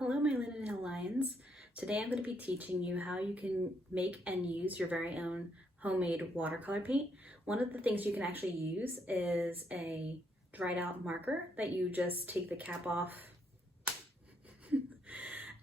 Hello, my Linen Hill Lions. Today I'm going to be teaching you how you can make and use your very own homemade watercolor paint. One of the things you can actually use is a dried out marker that you just take the cap off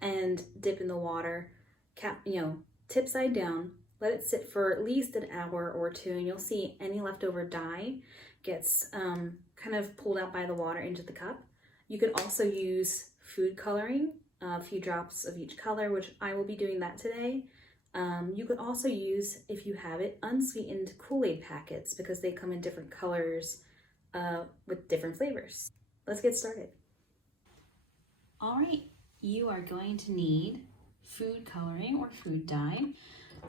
and dip in the water, tip side down, let it sit for at least an hour or two, and you'll see any leftover dye gets kind of pulled out by the water into the cup. You can also use food coloring, a few drops of each color, which I will be doing that today. You could also use, if you have it, unsweetened Kool-Aid packets because they come in different colors with different flavors. Let's get started. All right, you are going to need food coloring or food dye,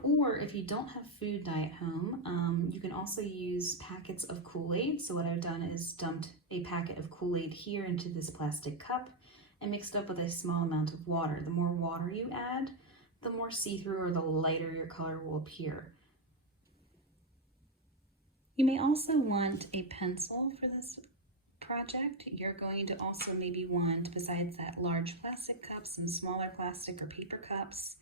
or if you don't have food dye at home, you can also use packets of Kool-Aid. So what I've done is dumped a packet of Kool-Aid here into this plastic cup and mixed up with a small amount of water. The more water you add, the more see-through or the lighter your color will appear. You may also want a pencil for this project. You're going to also maybe want, besides that large plastic cup, some smaller plastic or paper cups.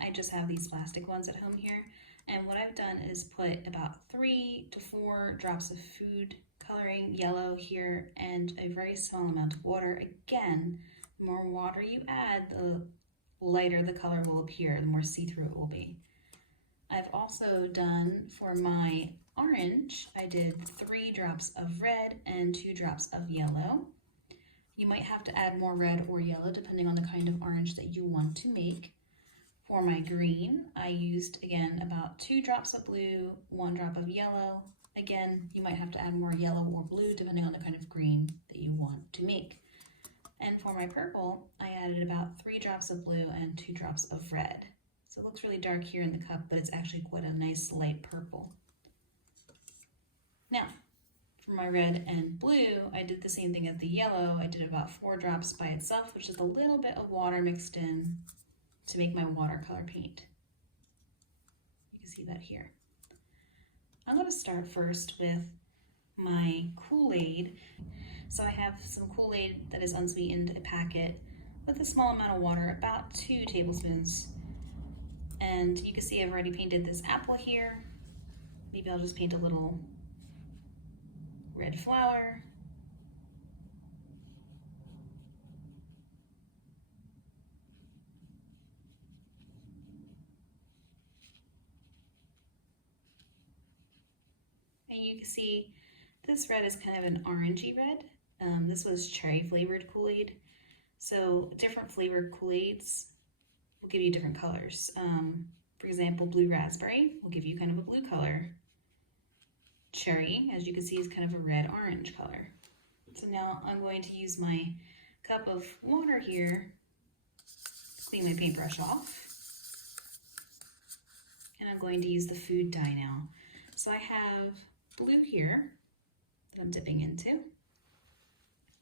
I just have these plastic ones at home here. And what I've done is put about 3 to 4 drops of food coloring yellow here and a very small amount of water. Again, the more water you add, the lighter the color will appear, the more see-through it will be. I've also done, for my orange, I did 3 drops of red and 2 drops of yellow. You might have to add more red or yellow depending on the kind of orange that you want to make. For my green, I used, again, about 2 drops of blue, 1 drop of yellow. Again, you might have to add more yellow or blue depending on the kind of green that you want to make. And for my purple, I added about 3 drops of blue and 2 drops of red. So it looks really dark here in the cup, but it's actually quite a nice light purple. Now, for my red and blue, I did the same thing as the yellow. I did about 4 drops by itself, which is a little bit of water mixed in to make my watercolor paint. You can see that here. I'm going to start first with my Kool-Aid. So I have some Kool-Aid that is unsweetened, a packet with a small amount of water, about 2 tablespoons. And you can see I've already painted this apple here. Maybe I'll just paint a little red flower. And you can see this red is kind of an orangey red. This was cherry flavored Kool-Aid. So different flavored Kool-Aids will give you different colors. For example, blue raspberry will give you kind of a blue color. Cherry, as you can see, is kind of a red-orange color. So now I'm going to use my cup of water here to clean my paintbrush off. And I'm going to use the food dye now. So I have blue here that I'm dipping into.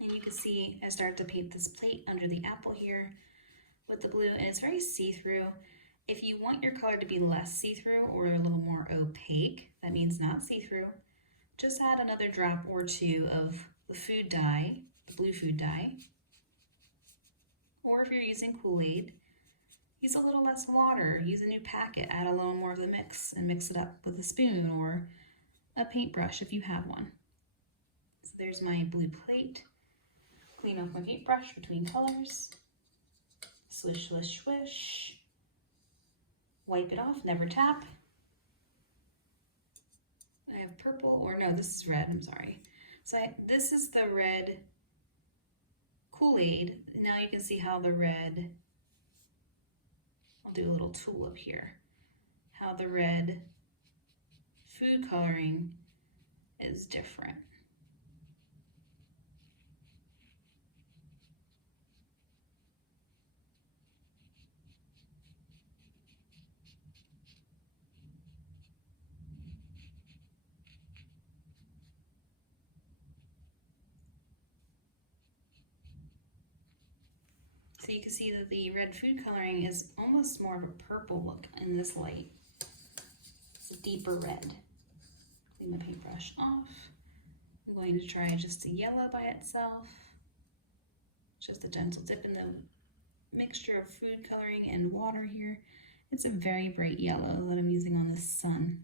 And you can see I start to paint this plate under the apple here with the blue, and it's very see-through. If you want your color to be less see-through or a little more opaque, that means not see-through, just add another drop or 2 of the food dye, the blue food dye. Or if you're using Kool-Aid, use a little less water, use a new packet, add a little more of the mix and mix it up with a spoon or a paintbrush if you have one. So there's my blue plate. Clean off my paintbrush between colors. Swish, swish, swish. Wipe it off, never tap. I have purple, or no, this is red, I'm sorry. So this is the red Kool-Aid. Now you can see how the red, I'll do a little tulip here, how the red food coloring is different. So you can see that the red food coloring is almost more of a purple look in this light. It's a deeper red. Clean my paintbrush off. I'm going to try just a yellow by itself. Just a gentle dip in the mixture of food coloring and water here. It's a very bright yellow that I'm using on the sun.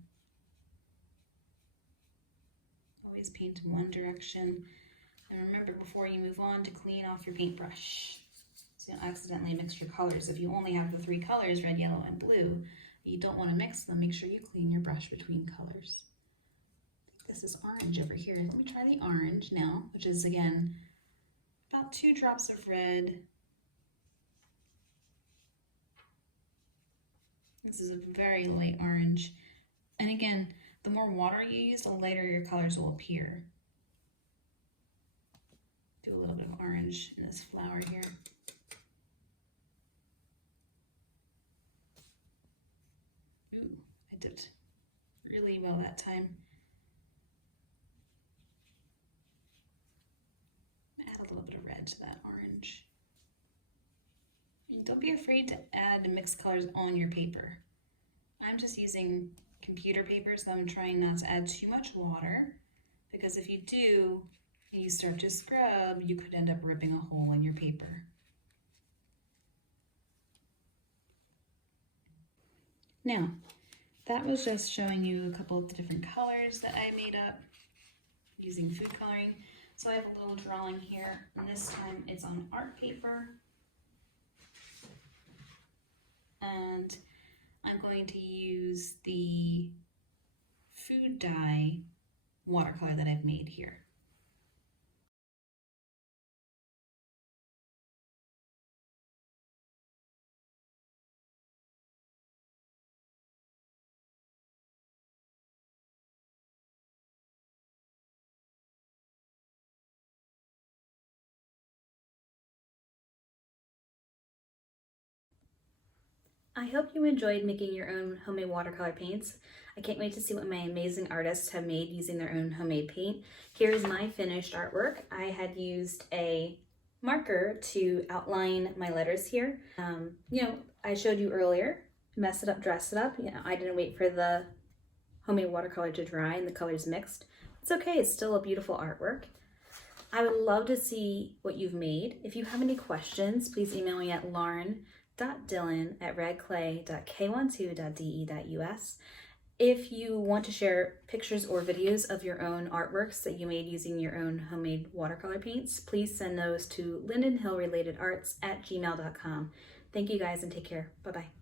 Always paint in one direction. And remember, before you move on, to clean off your paintbrush, so you don't accidentally mix your colors. If you only have the 3 colors, red, yellow, and blue, you don't want to mix them, make sure you clean your brush between colors. This is orange over here. Let me try the orange now, which is, again, about 2 drops of red. This is a very light orange. And again, the more water you use, the lighter your colors will appear. Do a little bit of orange in this flower here. Ooh, I did really well that time. Add a little bit of red to that orange. And don't be afraid to add and mix colors on your paper. I'm just using computer paper, so I'm trying not to add too much water, because if you do and you start to scrub, you could end up ripping a hole in your paper. Now, that was just showing you a couple of the different colors that I made up using food coloring. So I have a little drawing here, and this time it's on art paper. And I'm going to use the food dye watercolor that I've made here. I hope you enjoyed making your own homemade watercolor paints. I can't wait to see what my amazing artists have made using their own homemade paint. Here's my finished artwork. I had used a marker to outline my letters here. I showed you earlier, mess it up, dress it up. I didn't wait for the homemade watercolor to dry and the colors mixed. It's okay, it's still a beautiful artwork. I would love to see what you've made. If you have any questions, please email me at lauren.dillon@redclay.k12.de.us. If you want to share pictures or videos of your own artworks that you made using your own homemade watercolor paints, please send those to lindenhillrelatedarts@gmail.com. Thank you guys and take care. Bye-bye.